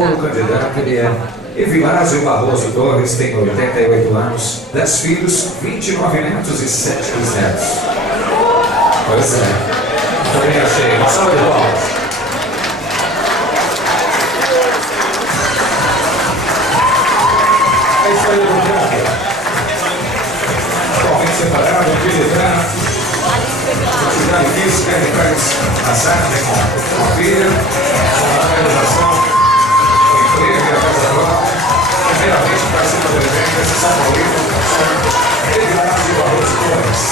novo candidato, ele é Evilásio Barroso Torres, tem 88 anos, 10 filhos, 29 netos e 7 bisnetos. Pois é, também achei. Uma salva de palmas. É isso aí, Rodrigo. Atualmente separado, militar, atividade física, ele faz massagem com a filha, com a realização, o emprego e a casa própria. Primeiramente participa do evento esse São Paulino, Evilásio Barroso Torres.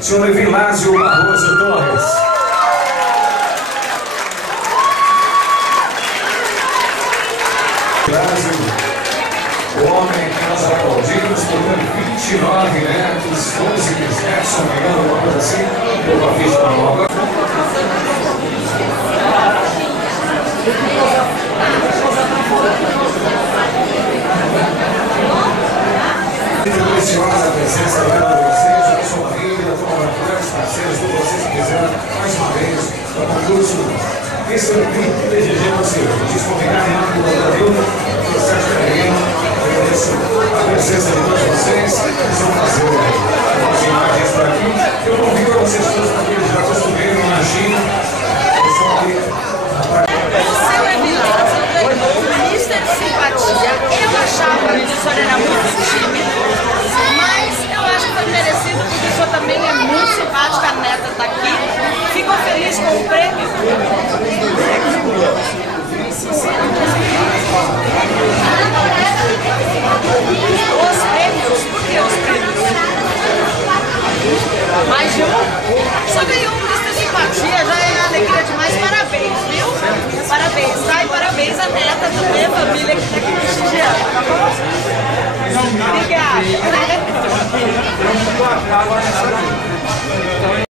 Senhor Evilásio Barroso Torres. Evilásio, o homem que nós aplaudimos, portanto, 29 netos, 12 bisnetos, se não me engano, uma coisa assim, eu fiz uma nova. Preciosa a presença de vocês, da sua família, da colaboradores, parceiros, de vocês que fizeram mais uma vez o concurso Mr. PGG Brasil. Desconvidado em nome do Brasil, do Sérgio Pereira, agradeço a presença de todos vocês, eles vão fazer umas imagens por aqui. Eu convido a vocês todos para que eles já costumeiro na China, pessoal aqui na parte. O seu Evilásio ganhou o Mister Simpatia. Eu achava que o senhor era muito tímido, mas eu acho que foi merecido porque o senhor também é muito simpático, a neta está aqui. Ficou feliz com o prêmio? Os prêmios? Por que os prêmios? Mais de um? Só ganhou um Mister Simpatia, já é alegria demais. Parabéns, viu? Parabéns, tá? E parabéns à neta também, a família que está aqui prestigiando, tá bom? Obrigada.